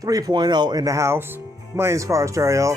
3.0 in the house. Money's car stereo.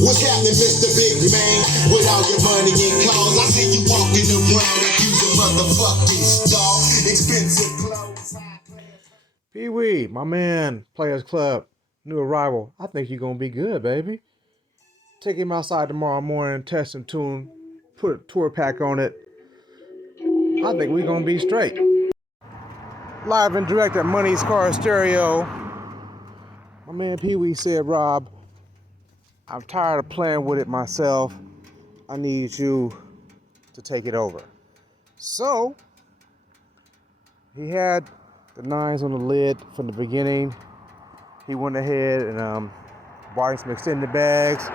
What's happening, Mr. Big Man? With all your money and cars, I see you walking around and you the motherfucking star. Expensive clothes, high class. Pee Wee, my man, Players Club, new arrival. I think you're gonna be good, baby. Take him outside tomorrow morning, test and tune, put a tour pack on it. I think we're gonna be straight. Live and direct at Money's Car Stereo. My man Pee Wee said, Rob, I'm tired of playing with it myself. I need you to take it over. So, he had the 9s on the lid from the beginning. He went ahead and bought him some extended bags.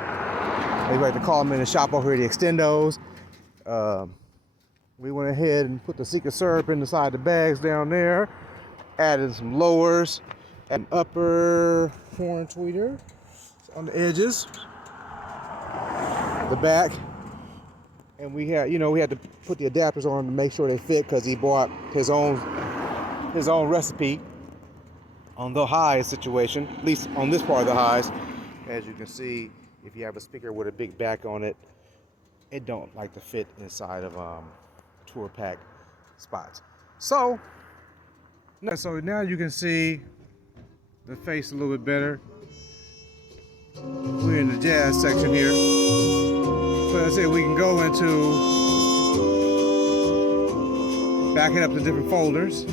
They like to call them in the shop over here, the extendos. We went ahead and put the secret syrup inside the bags down there. Added some lowers and upper horn tweeter on the edges, the back, and we had to put the adapters on to make sure they fit because he bought his own recipe on the highs situation, at least on this part of the highs. As you can see, if you have a speaker with a big back on it, it don't like to fit inside of tour pack spots. So now you can see the face a little bit better. We're in the jazz section here. So let's say we can go into backing up the different folders.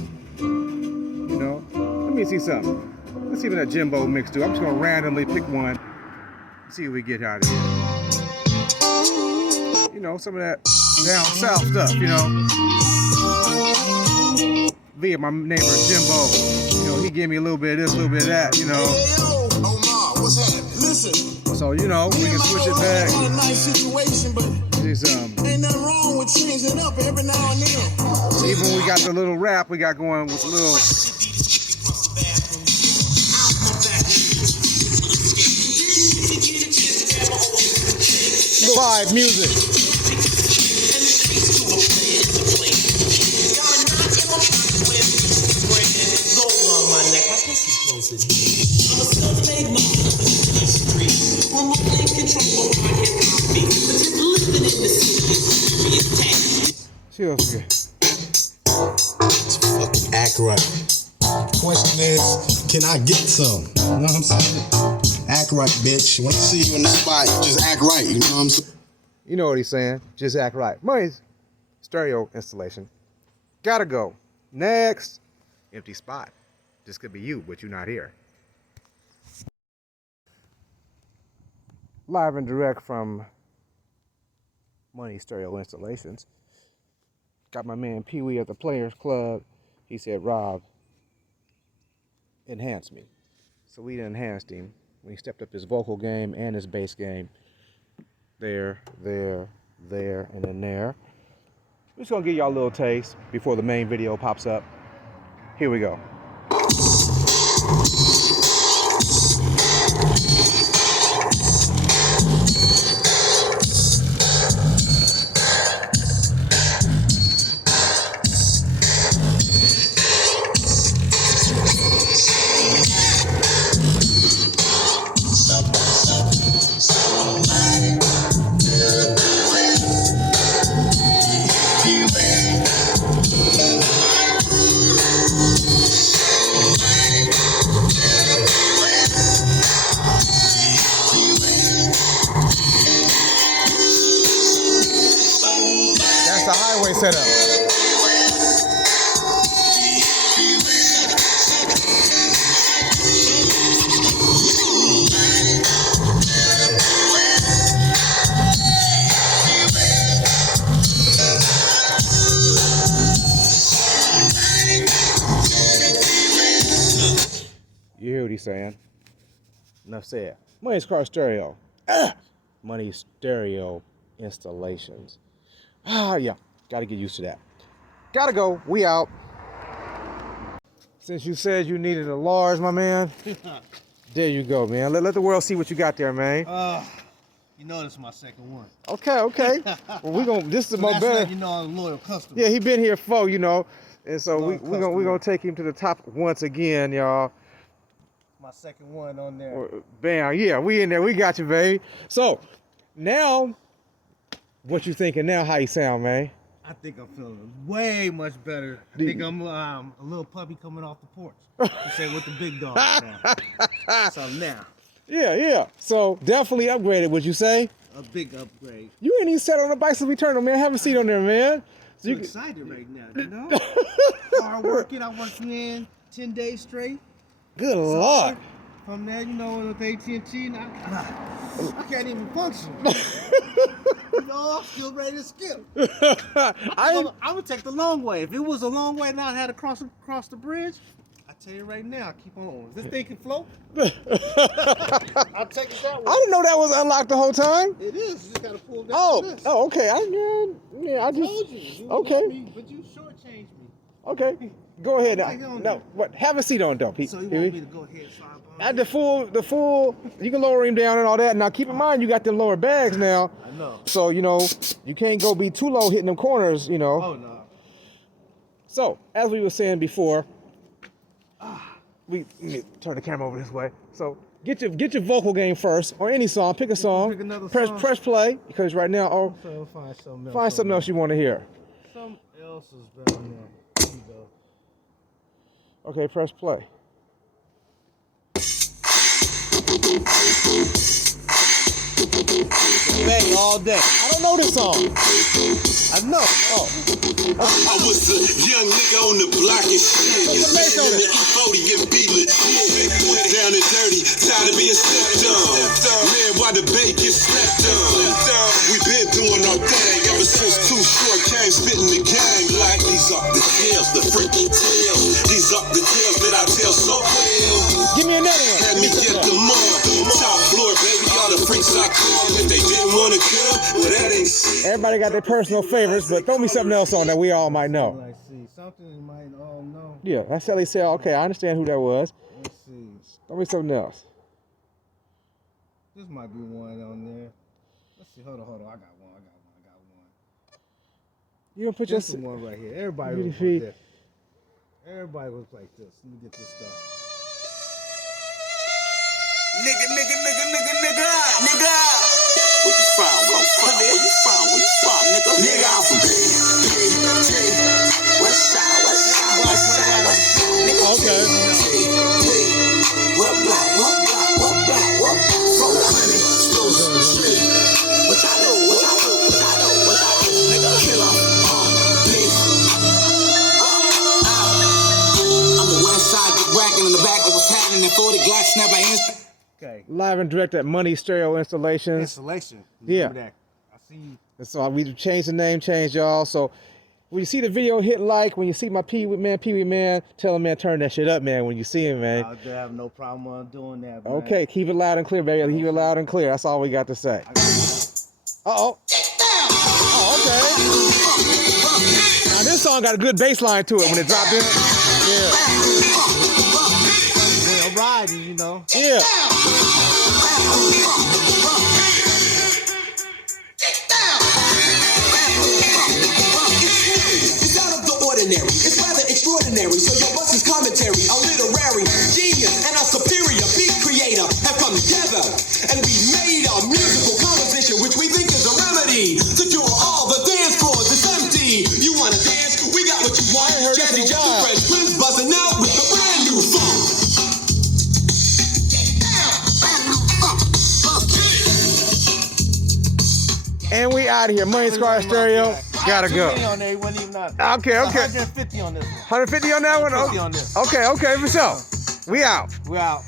Let me see something. Let's see what that Jimbo mix do. I'm just gonna randomly pick one. See what we get out of here. Some of that down south stuff, Via my neighbor Jimbo. He gave me a little bit of this, a little bit of that, Hey, yo, Omar, what's happening? Listen. So, we can switch it back. Not a nice situation, but ain't nothing wrong with changing it up every now and then. Even when we got the little rap we got going with a little live music. See what else we got. Fucking act right. Question is, can I get some? You know what I'm saying? Act right, bitch. When I see you in the spot, just act right. You know what I'm saying? You know what he's saying. Just act right. Money's stereo installation. Gotta go. Next. Empty spot. This could be you, but you're not here. Live and direct from Money Stereo Installations. Got my man Pee Wee at the Players Club. He said, Rob, enhance me. So we enhanced him. We stepped up his vocal game and his bass game. There, and then there. We're just gonna give y'all a little taste before the main video pops up. Here we go. saying. Enough said. Money's Car Stereo. Money Stereo Installations. Yeah. Got to get used to that. Gotta go. We out. Since you said you needed a large, my man, there you go, man. Let the world see what you got there, man. You know this is my second one. Okay. Well, this is So more that's better. like, you know, I'm a loyal customer. Yeah, he been here before, you know, and so Loyal we gonna take him to the top once again, y'all. My second one on there. Bam, yeah, we in there. We got you, baby. So now, what you thinking now? How you sound, man? I think I'm feeling way much better. I think I'm a little puppy coming off the porch. You say with the big dog now. So now. Yeah. So definitely upgraded, would you say? A big upgrade. You ain't even sat on the bicycle return, man. Have a seat on there, man. So excited right now, you know? Hard working. I worked in 10 days straight. Good Lord. From there, you know, with AT&T, I can't even function. You know, I'm still ready to skip. I'm gonna take the long way. If it was a long way and I had to cross the bridge, I tell you right now, keep on. If this thing can float, I'll take it that way. I didn't know that was unlocked the whole time. It is. You just gotta pull down. Oh, okay. I just told you. okay. Me, but you shortchanged me. Okay. Go ahead now. No, what? Have a seat on, though, Pete. So you want me to go ahead and slide on? At the full, you can lower him down and all that. Now, keep in mind, you got them lower bags now. I know. So, you know, you can't go be too low hitting them corners, you know. Oh, no. So, as we were saying before, let me turn the camera over this way. So, get your vocal game first, or any song. Pick a song. Pick another press song. Press play, because right now, So find something else. find something else you want to hear. Something else is better than that. Here you go. Okay, press play. Bang all day. I don't know this song. I know. Oh. I was a young nigga on the block and shit. Put the bass on In it. the E40 and be legit. Down and dirty, tired of being stepped on. Man, why the bait get slept on? We been doing our thing ever since Too Short came spitting the game. Like these are the tales, the freaking tales. These are the tales that I tell so well. Give me another one. Had me at the mall, top floor, baby. All the freaks I called. If they didn't want to come, well that ain't shit. Everybody got their personal favorites, but throw me something else on that we all might know. Let's see. Something you might all know. Yeah, that's Sally said, okay, I understand who that was. Let's see. Throw me something else. This might be one on there. Let's see. Hold on. I got one. You gonna put This your... is one right here. Everybody was Beauty like this. Everybody was like this. Let me get this stuff. Nigga. Where you from? Where you from, nigga? Nigga, I'm from P.T. West side. Nigga, Okay. What block? From the honey, street. What y'all do? Nigga, kill 'em. Please. I'm a west side, get whacking in the back of what's happening. And 40 Glock snap by instant. Okay. Live and direct at Money Stereo Installations. Installation. Yeah. Remember that. I see you. And so we changed the name, y'all. So when you see the video, hit like. When you see my Pee Wee Man, tell him, man, turn that shit up, man, when you see him, man. I have no problem on doing that, man. Okay, keep it loud and clear, baby. Keep it loud and clear. That's all we got to say. Uh-oh. Oh, okay. Now this song got a good bass line to it when it dropped in. Yeah. When I'm riding, you know. Yeah. It's out of the ordinary, it's rather extraordinary. So your bus is commentary, a literary genius and a superior beat creator have come together, and we made a musical composition which we think is a remedy to cure all the dance floors. It's empty. You wanna dance? We got what you want. Jazzy Jeff the Fresh Prince buzzing out with a brand new song. And we out of here. Money Car Stereo. Gotta go. On there, it wasn't even on. Okay. 150 on this one. 150 on that one? 150 on this. Okay, for sure. We out. We out.